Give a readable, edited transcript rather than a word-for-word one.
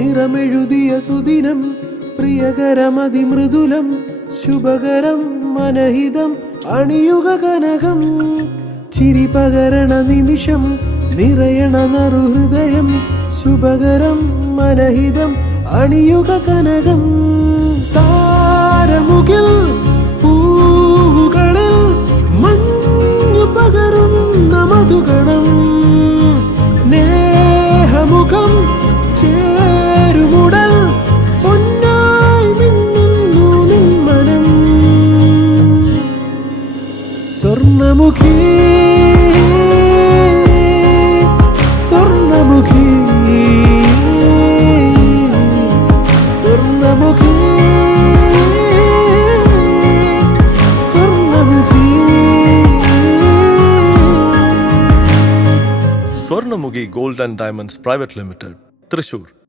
നിറമെഴുതിയ സുദിനം പ്രിയകരമതിമൃദുലം ശുഭകരം മനഹിതം അണിയുക കനകം ചിരി പകരണ നിമിഷം നിറയണ നറുഹൃദയം ശുഭകരം മനഹിതം അണിയുക കനകം താരമുകിൽ പൂവുകളിൽ മഞ്ഞു പകരുന്ന മധുഗണം സ്നേഹമുഖം ചേരുമുടൽ പൊന്നായി മിന്നുന്നു നിന്മനം Swarnamukhi Swarnamukhi Swarnamukhi Swarnamukhi Swarnamugi Gold and Diamonds Private Limited, Thrissur.